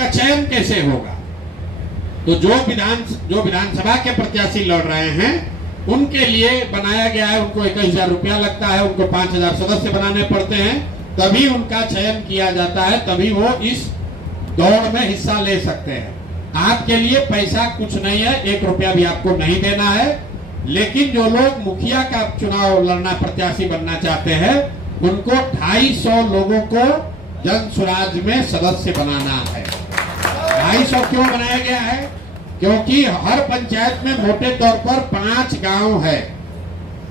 आपका चयन कैसे होगा? तो जो विधानसभा के प्रत्याशी लड़ रहे हैं उनके लिए बनाया गया है, उनको 21,000 रुपया लगता है, उनको 5,000 सदस्य बनाने पड़ते हैं, तभी उनका चयन किया जाता है, तभी वो इस दौड़ में हिस्सा ले सकते हैं। आपके लिए पैसा कुछ नहीं है, 1 रुपया भी आपको नहीं देना है। लेकिन जो लोग मुखिया का चुनाव लड़ना, प्रत्याशी बनना चाहते हैं, उनको 250 लोगों को जन स्वराज में सदस्य बनाना है। 250 क्यों बनाया गया है? क्योंकि हर पंचायत में मोटे तौर पर 5 गांव है,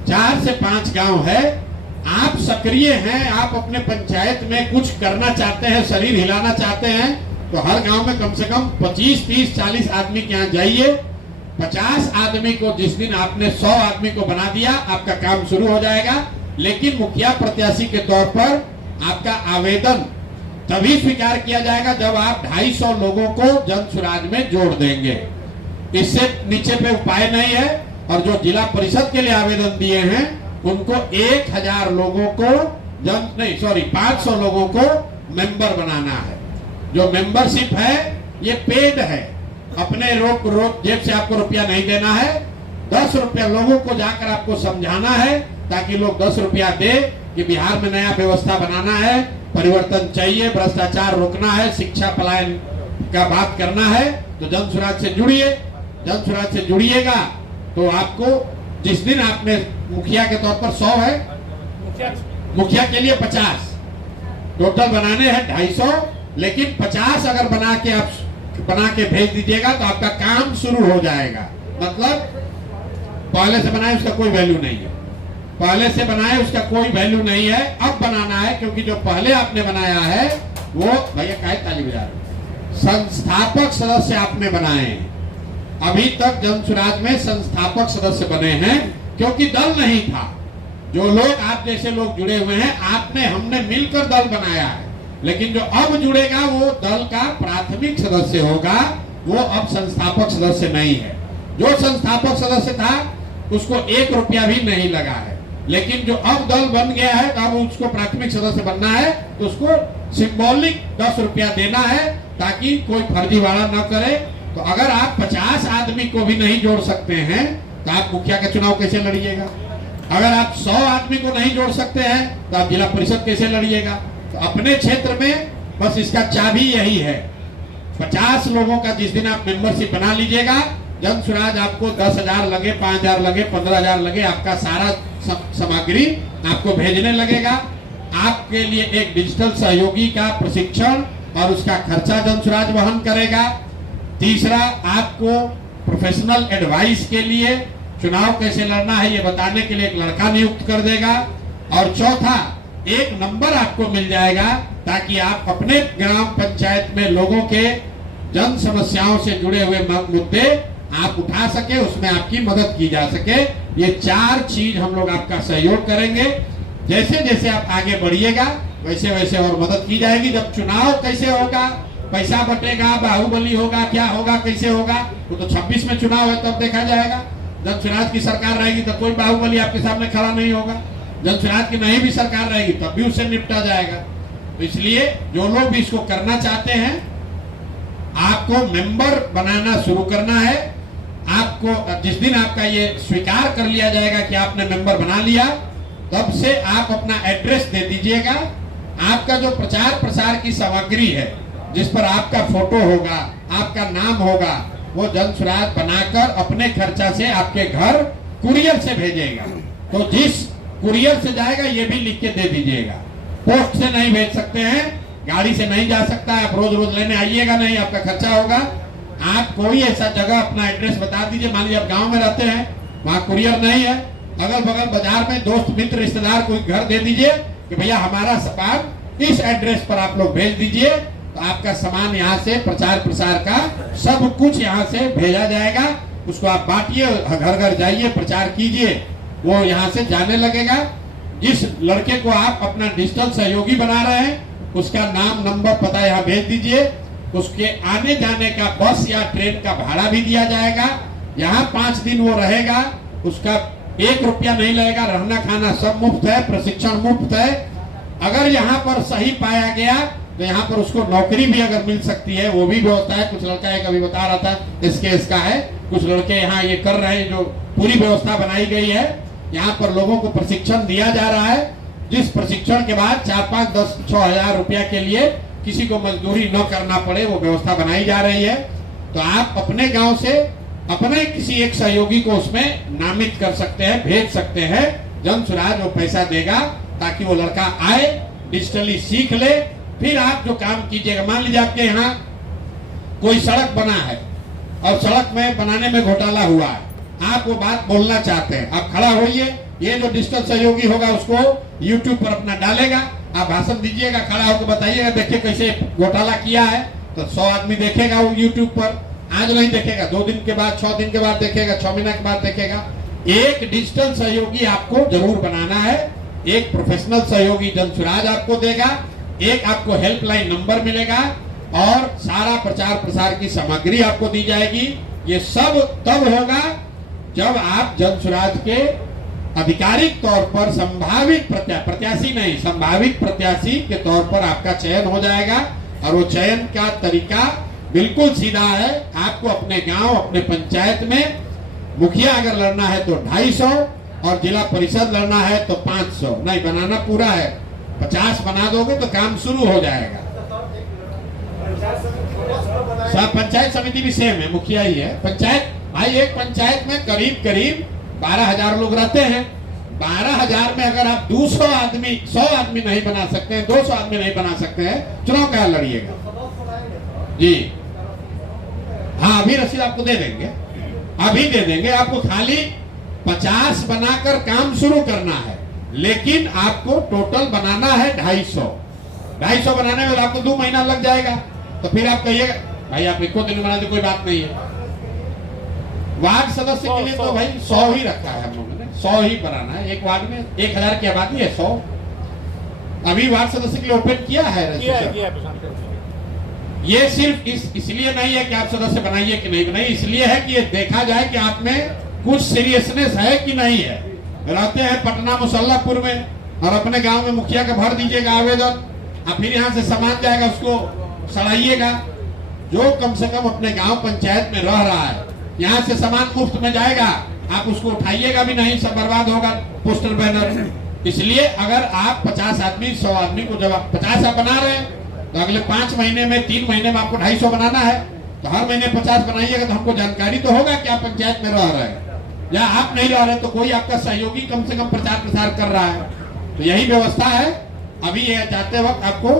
4 से 5 गांव है। आप सक्रिय हैं, आप अपने पंचायत में कुछ करना चाहते हैं, शरीर हिलाना चाहते हैं, तो हर गांव में कम से कम 25, 30, 40 आदमी के यहाँ जाइए। 50 आदमी को जिस दिन आपने 100 आदमी को बना दिया, आपका काम शुरू हो जाएगा। लेकिन मुखिया प्रत्याशी के तौर पर आपका आवेदन तभी स्वीकार किया जाएगा जब आप 250 लोगों को जन स्वराज में जोड़ देंगे। इससे नीचे पे उपाय नहीं है। और जो जिला परिषद के लिए आवेदन दिए हैं उनको 1000 लोगों को 500 लोगों को मेंबर बनाना है। जो मेंबरशिप है ये पेड है, अपने रोक जेब से आपको रुपया नहीं देना है। 10 रुपया लोगों को जाकर आपको समझाना है ताकि लोग 10 रुपया दे कि बिहार में नया व्यवस्था बनाना है, परिवर्तन चाहिए, भ्रष्टाचार रोकना है, शिक्षा पलायन का बात करना है। तो जन स्वराज से जुड़िए। जन स्वराज से जुड़िएगा तो आपको जिस दिन आपने मुखिया के तौर पर 100 है, मुखिया के लिए 50, टोटल बनाने हैं 250, लेकिन 50 अगर बना के भेज दीजिएगा तो आपका काम शुरू हो जाएगा। मतलब पहले से बनाए उसका कोई वैल्यू नहीं है, पहले से बनाए उसका कोई वैल्यू नहीं है, अब बनाना है। क्योंकि जो पहले आपने बनाया है वो भैया काहे ताली बजा रहे, संस्थापक सदस्य आपने बनाए हैं। अभी तक जन स्वराज में संस्थापक सदस्य बने हैं क्योंकि दल नहीं था। जो लोग आप जैसे लोग जुड़े हुए हैं, हमने मिलकर दल बनाया है। लेकिन जो अब जुड़ेगा वो दल का प्राथमिक सदस्य होगा, वो अब संस्थापक सदस्य नहीं है। जो संस्थापक सदस्य था उसको 1 रुपया भी नहीं लगा है। लेकिन जो अब दल बन गया है, अब उसको प्राथमिक सदस्य बनना है तो उसको सिंबॉलिक 10 रुपया देना है ताकि कोई फर्जीवाड़ा न करे। तो अगर आप 50 आदमी को भी नहीं जोड़ सकते हैं तो आप मुखिया का चुनाव कैसे लड़िएगा? अगर आप 100 आदमी को नहीं जोड़ सकते हैं तो आप जिला परिषद कैसे लड़िएगा? तो अपने क्षेत्र में बस इसका चाबी यही है। 50 लोगों का जिस दिन आप मेंबरशिप बना लीजिएगा, जन स्वराज आपको 10,000 लगे, 5,000 लगे, 15,000 लगे, आपका सारा सामग्री आपको भेजने लगेगा। आपके लिए एक डिजिटल सहयोगी का प्रशिक्षण और उसका खर्चा जन स्वराज वहन करेगा। तीसरा, आपको प्रोफेशनल एडवाइस के लिए चुनाव कैसे लड़ना है ये बताने के लिए एक लड़का नियुक्त कर देगा। और चौथा, एक नंबर आपको मिल जाएगा ताकि आप अपने ग्राम पंचायत में लोगों के जन समस्याओं से जुड़े हुए मुद्दे आप उठा सके, उसमें आपकी मदद की जा सके। ये 4 चीज हम लोग आपका सहयोग करेंगे। जैसे जैसे आप आगे बढ़िएगा वैसे वैसे और मदद की जाएगी। जब चुनाव कैसे होगा, पैसा बटेगा, बाहुबली होगा, क्या होगा, कैसे होगा, वो तो 26 में चुनाव है तब देखा जाएगा। जब स्वराज की सरकार रहेगी तब कोई बाहुबली आपके सामने खड़ा नहीं होगा। जब स्वराज की नहीं भी सरकार रहेगी तब भी उससे निपटा जाएगा। तो इसलिए जो लोग भी इसको करना चाहते हैं, आपको मेंबर बनाना शुरू करना है। आपको जिस दिन आपका ये स्वीकार कर लिया जाएगा कि आपने मेंबर बना लिया, तब से आप अपना एड्रेस दे दीजिएगा। आपका जो प्रचार प्रसार की सामग्री है जिस पर आपका फोटो होगा, आपका नाम होगा, वो जन स्वराज बनाकर अपने खर्चा से आपके घर कुरियर से भेजेगा। तो जिस कुरियर से जाएगा ये भी लिख के दे दीजिएगा। पोस्ट से नहीं भेज सकते हैं, गाड़ी से नहीं जा सकता है, आप रोज रोज लेने आइएगा नहीं, आपका खर्चा होगा। आप कोई ऐसा जगह अपना एड्रेस बता दीजिए। मान लीजिए आप गांव में रहते हैं, वहाँ कुरियर नहीं है, अगल बगल बाजार में दोस्त मित्र रिश्तेदार कोई घर दे दीजिए कि भैया हमारा सामान इस एड्रेस पर आप लोग भेज दीजिए। तो आपका सामान यहाँ से प्रचार प्रसार का सब कुछ यहाँ से भेजा जाएगा। उसको आप बांटिए, घर घर जाइए, प्रचार कीजिए, वो यहाँ से जाने लगेगा। जिस लड़के को आप अपना डिजिटल सहयोगी बना रहे हैं उसका नाम, नंबर, पता यहाँ भेज दीजिए। उसके आने जाने का बस या ट्रेन का भाड़ा भी दिया जाएगा। यहाँ 5 दिन वो रहेगा, उसका 1 रुपया नहीं लगेगा, रहना खाना सब मुफ्त है, प्रशिक्षण मुफ्त है। अगर यहाँ पर सही पाया गया तो यहाँ पर उसको नौकरी भी अगर मिल सकती है वो भी व्यवस्था है। कुछ लड़का एक अभी बता रहा था इसका है, कुछ लड़के यहाँ ये कर रहे हैं, जो पूरी व्यवस्था बनाई गई है। यहाँ पर लोगों को प्रशिक्षण दिया जा रहा है, जिस प्रशिक्षण के बाद 4, 5, 10, 6 हजार रुपया के लिए किसी को मजदूरी न करना पड़े, वो व्यवस्था बनाई जा रही है। तो आप अपने गांव से अपने किसी एक सहयोगी को उसमें नामित कर सकते हैं, भेज सकते हैं। जन सुराज वो पैसा देगा ताकि वो लड़का आए, डिजिटली सीख ले। फिर आप जो काम कीजिएगा, मान लीजिए आपके यहाँ कोई सड़क बना है और सड़क में बनाने में घोटाला हुआ है, आप वो बात बोलना चाहते हैं, आप खड़ा होइए, ये जो डिजिटल सहयोगी होगा उसको YouTube पर अपना डालेगा, आप भाषण दीजिएगा, खड़ा होकर बताइएगा देखिए कैसे घोटाला किया है, तो 100 आदमी देखेगा वो YouTube पर। आज नहीं देखेगा, 2 दिन के बाद, 6 दिन के बाद देखेगा, 6 महीने के बाद देखेगा। एक डिजिटल सहयोगी आपको जरूर बनाना है। एक प्रोफेशनल सहयोगी जनसुराज आपको देगा, एक आपको हेल्पलाइन नंबर मिलेगा और सारा प्रचार प्रसार की सामग्री आपको दी जाएगी। ये सब तब होगा जब आप जनसुराज के आधिकारिक तौर पर संभावित प्रत्याशी नहीं, संभावित प्रत्याशी के तौर पर आपका चयन हो जाएगा। और वो चयन का तरीका बिल्कुल सीधा है। आपको अपने गांव, अपने पंचायत में मुखिया अगर लड़ना है तो 250 और जिला परिषद लड़ना है तो 500। नहीं, बनाना पूरा है, 50 बना दोगे तो काम शुरू हो जाएगा। सब पंचायत समिति भी सेम है, मुखिया ही है। पंचायत भाई, एक पंचायत में करीब 12,000 लोग रहते हैं। 12,000 में अगर आप 200 आदमी, 100 आदमी नहीं बना सकते हैं, 200 आदमी नहीं बना सकते हैं, चुनाव क्या लड़िएगा जी? हाँ, अभी रसीद आपको दे देंगे, अभी दे देंगे। आपको खाली 50 बनाकर काम शुरू करना है, लेकिन आपको टोटल बनाना है 250 बनाने में आपको 2 महीना लग जाएगा। तो फिर आप कहिएगा भाई आप 1 दिन बना दे, कोई बात नहीं है। वार्ड सदस्य के लिए तो भाई 100 ही रखा है हम लोगों ने, 100 ही बनाना है। एक वार्ड में 1000 की आबादी है, 100 अभी वार्ड सदस्य के लिए ओपन किया है। ये सिर्फ इसलिए नहीं है कि आप सदस्य बनाइए कि नहीं बनाइए, इसलिए है कि ये देखा जाए कि आप में कुछ सीरियसनेस है कि नहीं है। रहते हैं पटना मुसल्लापुर में और अपने गांव में मुखिया का भर दीजिएगा आवेदन, और फिर यहाँ से सामान जाएगा, उसको सड़ाइएगा। जो कम से कम अपने गांव पंचायत में रह रहा है, यहाँ से सामान मुफ्त में जाएगा, आप उसको उठाइएगा भी नहीं, सब बर्बाद होगा, पोस्टर बैनर। इसलिए अगर आप 50 आदमी, 100 आदमी को, जब आप 50 आप बना रहे हैं तो अगले 5 महीने में, 3 महीने में आपको 250 बनाना है। तो हर महीने 50 बनाइएगा तो हमको जानकारी तो होगा कि आप पंचायत में रह रहे हैं, या आप नहीं रह रहे तो कोई आपका सहयोगी कम से कम प्रचार प्रसार कर रहा है। तो यही व्यवस्था है। अभी ये जाते वक्त आपको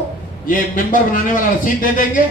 ये मेंबर बनाने वाला रसीद दे देंगे।